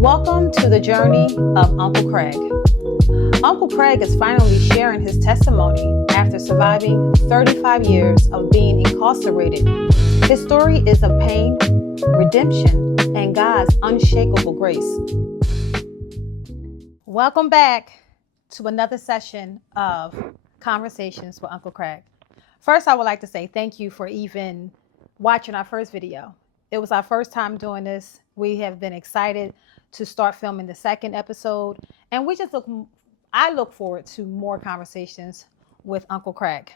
Welcome to the journey of Uncle Craig. Uncle Craig is finally sharing his testimony after surviving 35 years of being incarcerated. His story is of pain, redemption, and God's unshakable grace. Welcome back to another session of Conversations with Uncle Craig. First, I would like to say thank you for even watching our first video. It was our first time doing this. We have been excited to start filming the second episode, and I look forward to more conversations with Uncle Craig.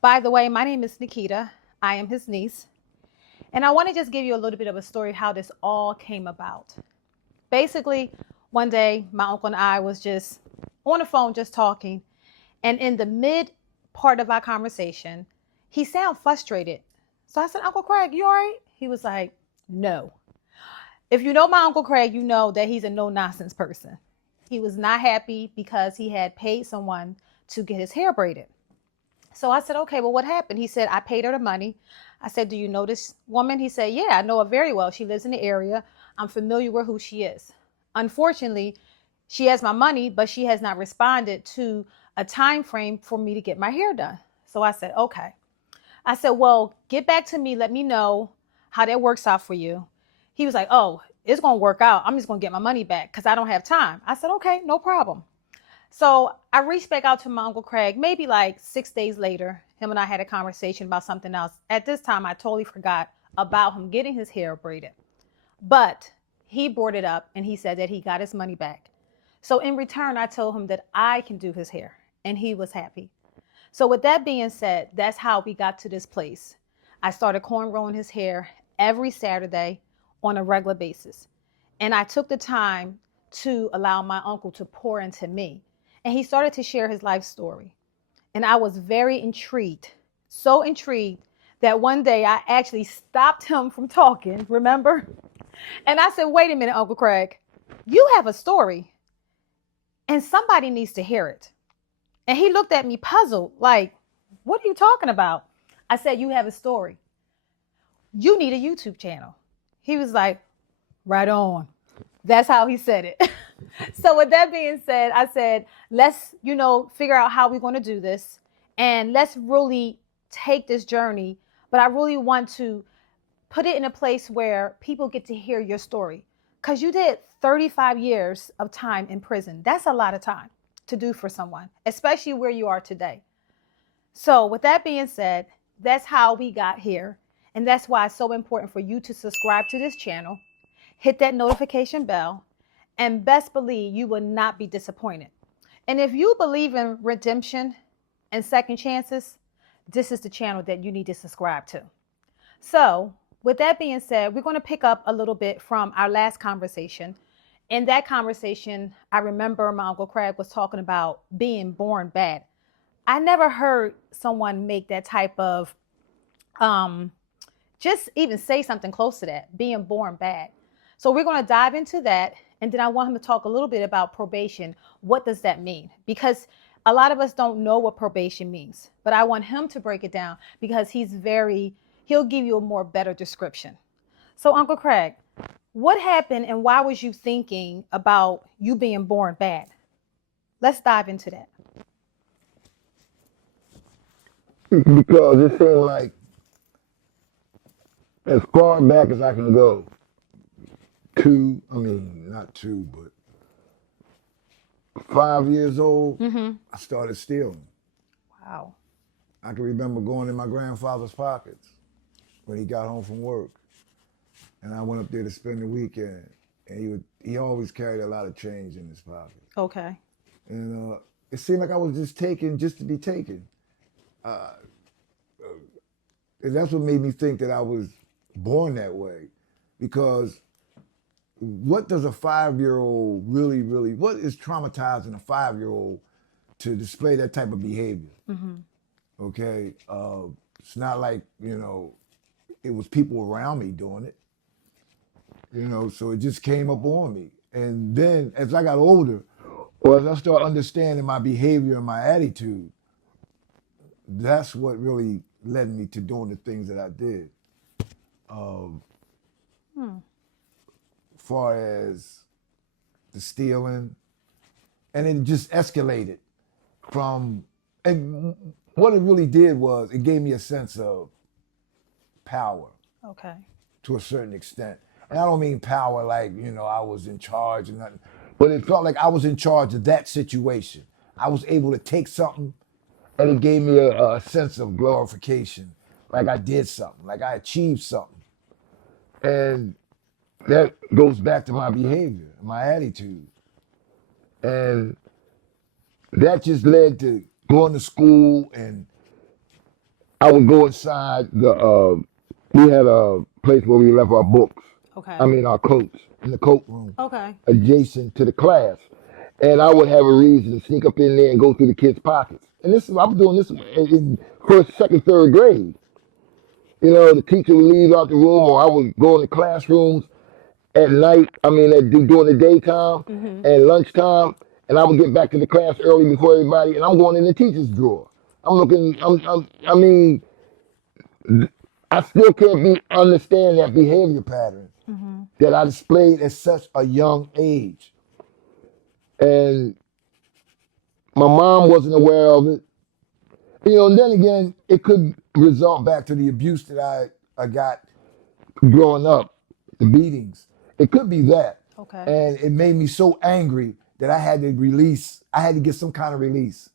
By the way, my name is Nikita. I am his niece, and I want to just give you a little bit of a story how this all came about. Basically, one day my uncle and I was just on the phone just talking, and in the mid part of our conversation, he sounded frustrated. So I said, "Uncle Craig, you all right?" He was like, "No." If you know my Uncle Craig, you know that he's a no-nonsense person. He was not happy because he had paid someone to get his hair braided. So I said, "Okay, well, what happened?" He said, "I paid her the money." I said, "Do you know this woman?" He said, "Yeah, I know her very well. She lives in the area. I'm familiar with who she is. Unfortunately, she has my money, but she has not responded to a time frame for me to get my hair done." So I said, "Okay." I said, "Well, get back to me. Let me know how that works out for you." He was like, "Oh, it's going to work out. I'm just going to get my money back because I don't have time." I said, "Okay, no problem." So I reached back out to my Uncle Craig, maybe like 6 days later. Him and I had a conversation about something else. At this time, I totally forgot about him getting his hair braided. But he brought it up and he said that he got his money back. So in return, I told him that I can do his hair, and he was happy. So with that being said, that's how we got to this place. I started cornrowing his hair every Saturday on a regular basis. And I took the time to allow my uncle to pour into me. And he started to share his life story. And I was very intrigued, so intrigued that one day I actually stopped him from talking, remember? And I said, "Wait a minute, Uncle Craig, you have a story and somebody needs to hear it." And he looked at me puzzled, like, "What are you talking about?" I said, "You have a story. You need a YouTube channel." He was like, "Right on." That's how he said it. So with that being said, I said, let's, figure out how we're going to do this. And let's really take this journey. But I really want to put it in a place where people get to hear your story. Because you did 35 years of time in prison. That's a lot of time to do for someone, especially where you are today. So with that being said, that's how we got here. And that's why it's so important for you to subscribe to this channel, hit that notification bell, and best believe you will not be disappointed. And if you believe in redemption and second chances, this is the channel that you need to subscribe to. So with that being said, we're going to pick up a little bit from our last conversation. In that conversation, I remember my Uncle Craig was talking about being born bad. I never heard someone make that type of just even say something close to that, being born bad. So we're going to dive into that. And then I want him to talk a little bit about probation. What does that mean? Because a lot of us don't know what probation means, but I want him to break it down because he'll give you a more better description. So Uncle Craig, what happened and why was you thinking about you being born bad? Let's dive into that. Because it seemed like as far back as I can go, not two, but 5 years old, I started stealing. Wow. I can remember going in my grandfather's pockets when he got home from work. And I went up there to spend the weekend. And he always carried a lot of change in his pocket. Okay. And it seemed like I was just taking just to be taken. And that's what made me think that I was born that way. Because what does a 5-year-old really, what is traumatizing a 5-year-old to display that type of behavior? Okay? It's not like, it was people around me doing it. So it just came up on me. And then as I got older, or as I started understanding my behavior and my attitude, that's what really led me to doing the things that I did. Far as the stealing, and it just escalated from, and what it really did was it gave me a sense of power Okay. to a certain extent. And I don't mean power like, I was in charge and nothing, but it felt like I was in charge of that situation. I was able to take something and it gave me a sense of glorification, like I did something, like I achieved something. And that goes back to my behavior, my attitude. And that just led to going to school, and I would go inside we had a place where we left our books. Okay. I mean, our coats in the coat room Okay. adjacent to the class. And I would have a reason to sneak up in there and go through the kids' pockets. And I'm doing this in first, second, third grade. The teacher would leave out the room, or I would go in the classrooms at night, during the daytime Mm-hmm. and lunchtime, and I would get back to the class early before everybody, and I'm going in the teacher's drawer. I'm looking, I mean, I still can't understand that behavior pattern Mm-hmm. that I displayed at such a young age. And my mom wasn't aware of it. And then again, it could result back to the abuse that I got growing up, the beatings. It could be that. Okay. And it made me so angry that I had to get some kind of release.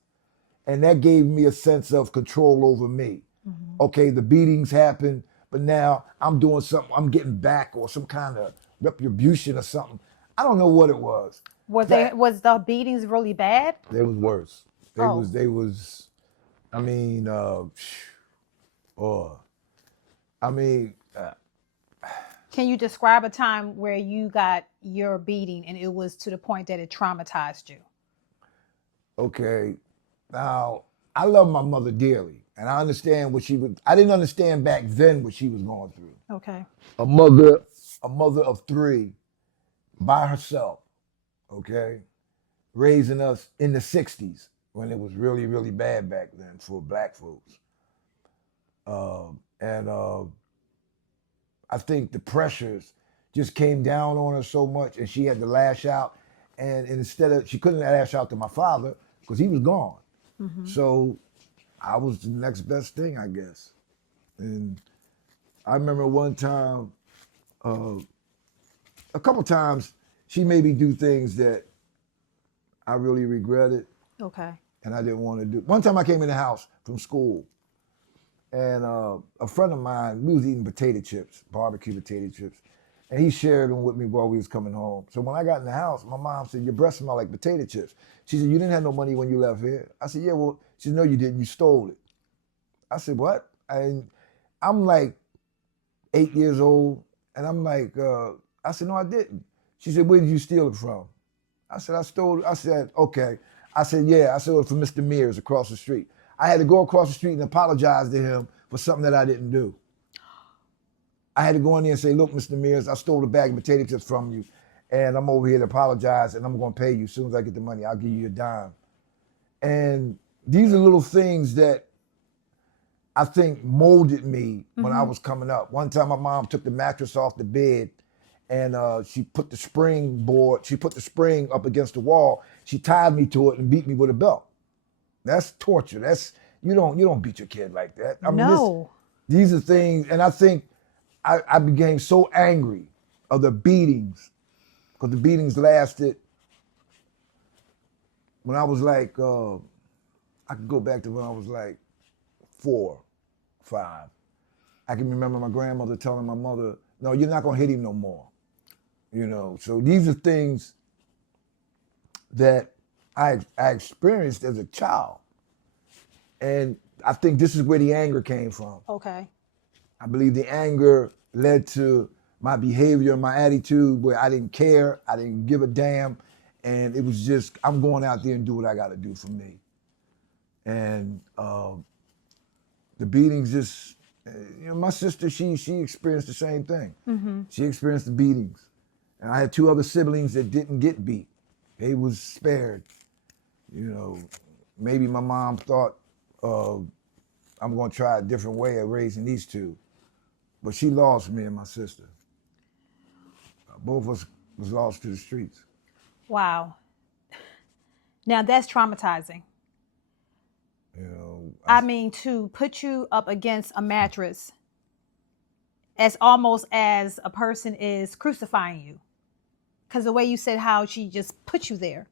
And that gave me a sense of control over me. Mm-hmm. Okay, the beatings happened, but now I'm doing something, I'm getting back, or some kind of retribution or something. I don't know what it was. Was the beatings really bad? They was worse. Oh. I mean, oh, I mean, Can you describe a time where you got your beating and it was to the point that it traumatized you? okay. Now, I love my mother dearly, and I understand I didn't understand back then what she was going through. Okay. A mother of three by herself, okay, raising us in the 60s when it was really, really bad back then for black folks. And I think the pressures just came down on her so much, and she had to lash out. And she couldn't lash out to my father because he was gone. Mm-hmm. So I was the next best thing, I guess. And I remember one time, a couple times, she made me do things that I really regretted Okay. and I didn't want to do. One time I came in the house from school, and a friend of mine, we was eating potato chips, barbecue potato chips, and he shared them with me while we was coming home. So when I got in the house, my mom said, "Your breath smell like potato chips." She said, "You didn't have no money when you left here." I said, "Yeah, well," she said, "No, you didn't. You stole it." I said, "What?" And I'm like 8 years old, and I'm like, I said, "No, I didn't." She said, "Where did you steal it from?" I said, "I stole it." I said, "Okay." I said, "Yeah, I stole it from Mr. Mears across the street." I had to go across the street and apologize to him for something that I didn't do. I had to go in there and say, "Look, Mr. Mears, I stole a bag of potato chips from you, and I'm over here to apologize, and I'm going to pay you. As soon as I get the money, I'll give you a dime." And these are little things that I think molded me when I was coming up. One time my mom took the mattress off the bed, and she put the spring up against the wall. She tied me to it and beat me with a belt. That's torture. You don't beat your kid like that. I mean, No. these are things, and I think I became so angry of the beatings, because the beatings lasted when I was like, I could go back to when I was like 4, 5. I can remember my grandmother telling my mother, "No, you're not gonna hit him no more." So these are things that I experienced as a child. And I think this is where the anger came from. Okay. I believe the anger led to my behavior, my attitude, where I didn't care, I didn't give a damn, and it was just, I'm going out there and do what I got to do for me. And the beatings just, my sister, she experienced the same thing. Mm-hmm. She experienced the beatings. And I had 2 other siblings that didn't get beat. They was spared. Maybe my mom thought, I'm going to try a different way of raising these 2. But she lost me and my sister. Both of us was lost to the streets. Wow. Now that's traumatizing. You know, I mean, to put you up against a mattress as almost as a person is crucifying you. Because the way you said how she just put you there.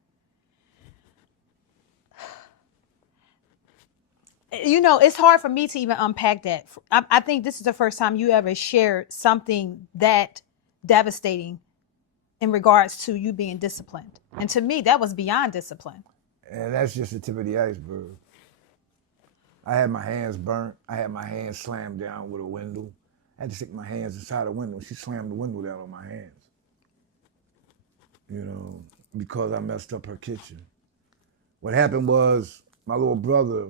You know, it's hard for me to even unpack that. I think this is the first time you ever shared something that devastating in regards to you being disciplined. And to me, that was beyond discipline. and that's just the tip of the iceberg. I had my hands burnt. I had my hands slammed down with a window. I had to stick my hands inside the window. She slammed the window down on my hands. You know, because I messed up her kitchen. What happened was my little brother,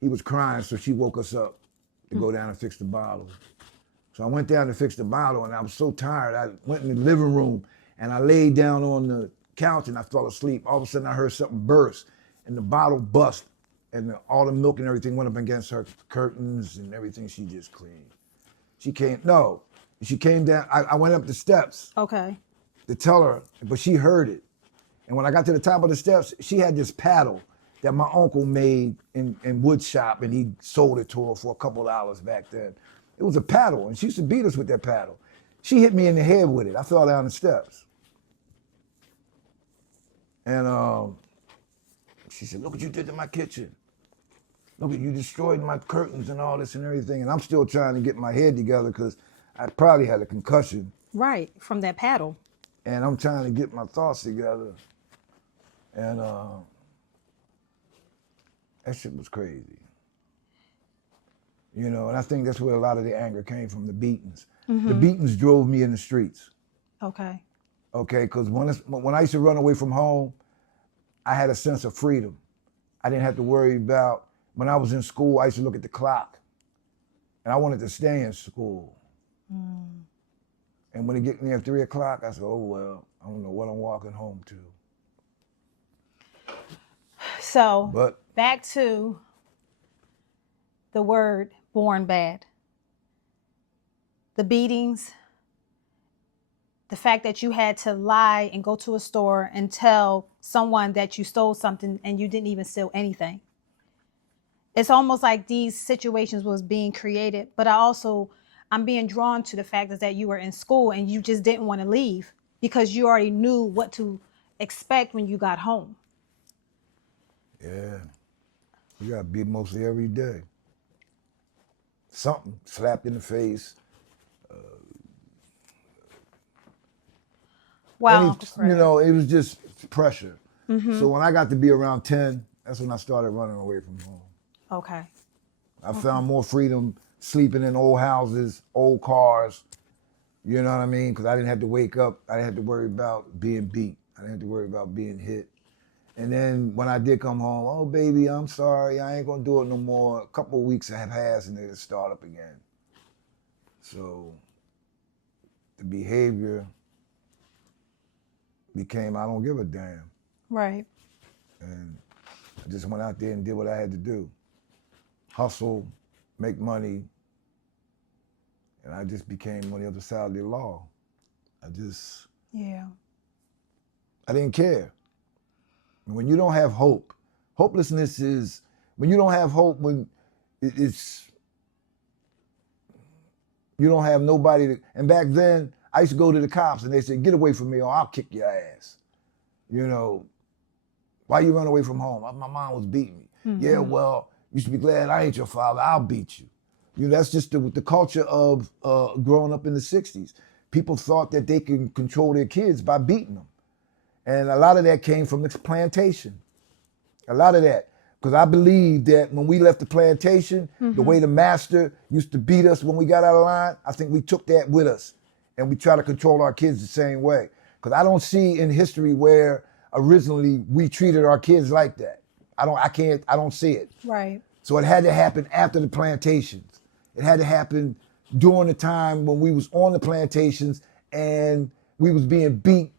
he was crying, so she woke us up to go down and fix the bottle. So I went down to fix the bottle, and I was so tired. I went in the living room, and I laid down on the couch, and I fell asleep. All of a sudden, I heard something burst, and the bottle bust, and all the milk and everything went up against her curtains and everything she just cleaned. She came down. I went up the steps Okay. to tell her, but she heard it. And when I got to the top of the steps, she had this paddle that my uncle made in wood shop, and he sold it to her for a couple dollars back then. It was a paddle, and she used to beat us with that paddle. She hit me in the head with it. I fell down the steps. And she said, "Look what you did to my kitchen. Look, you destroyed my curtains and all this and everything." And I'm still trying to get my head together because I probably had a concussion. Right. From that paddle. And I'm trying to get my thoughts together. And that shit was crazy. You know, and I think that's where a lot of the anger came from, the beatings. The beatings drove me in the streets. Okay. Okay, because when I used to run away from home, I had a sense of freedom. I didn't have to worry about, when I was in school, I used to look at the clock. And I wanted to stay in school. And when it get near 3 o'clock, I said, oh, well, I don't know what I'm walking home to. So But back to the word born bad. The beatings, the fact that you had to lie and go to a store and tell someone that you stole something and you didn't even steal anything. It's almost like these situations was being created, but I'm being drawn to the fact that you were in school and you just didn't want to leave because you already knew what to expect when you got home. yeah, you got beat mostly every day. Something slapped in the face. Wow. You know, it was just pressure. So when I got to be around 10, that's when I started running away from home. Okay. I found more freedom sleeping in old houses, old cars, you know what I mean? Because I didn't have to wake up. I didn't have to worry about being beat. I didn't have to worry about being hit. And then when I did come home, oh, baby, I'm sorry. I ain't going to do it no more. A couple of weeks have passed and it'll start up again. So the behavior became, I don't give a damn. Right. And I just went out there and did what I had to do. Hustle, make money, and I just became on the other side of the law. Yeah. I didn't care. When you don't have hope, hopelessness is, when you don't have hope, when it's, you don't have nobody to, and back then, I used to go to the cops and they said, get away from me or I'll kick your ass. You know, why you run away from home? My mom was beating me. Yeah, well, you should be glad I ain't your father. I'll beat you. You know, that's just the culture of growing up in the 60s. People thought that they can control their kids by beating them. And a lot of that came from the plantation. A lot of that. Because I believe that when we left the plantation, the way the master used to beat us when we got out of line, I think we took that with us. And we try to control our kids the same way. Because I don't see in history where originally we treated our kids like that. I don't see it. Right. So it had to happen after the plantations. It had to happen during the time when we was on the plantations and we was being beat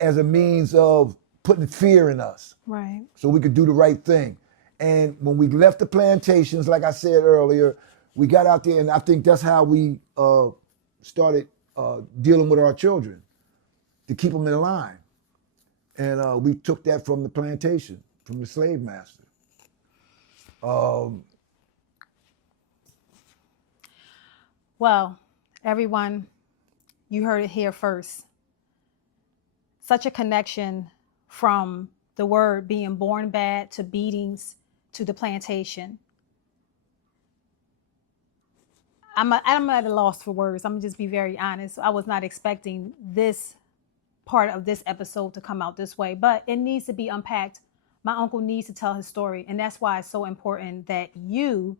as a means of putting fear in us. Right. So we could do the right thing. And when we left the plantations, like I said earlier, we got out there and I think that's how we started dealing with our children, to keep them in line. And we took that from the plantation, from the slave master. Well, everyone, you heard it here first. Such a connection from the word being born bad to beatings to the plantation. I'm at a loss for words. I'm gonna just be very honest. I was not expecting this part of this episode to come out this way, but it needs to be unpacked. My uncle needs to tell his story, and that's why it's so important that you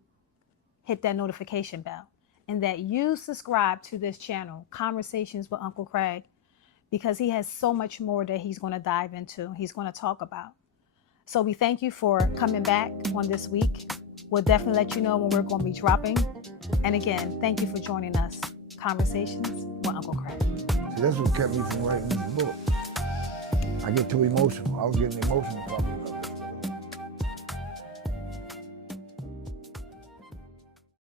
hit that notification bell and that you subscribe to this channel, Conversations with Uncle Craig, because he has so much more that he's going to dive into, he's going to talk about. So we thank you for coming back on this week. We'll definitely let you know when we're going to be dropping. And again, thank you for joining us, Conversations with Uncle Craig. See, that's what kept me from writing this book. I get too emotional. I was getting emotional about it.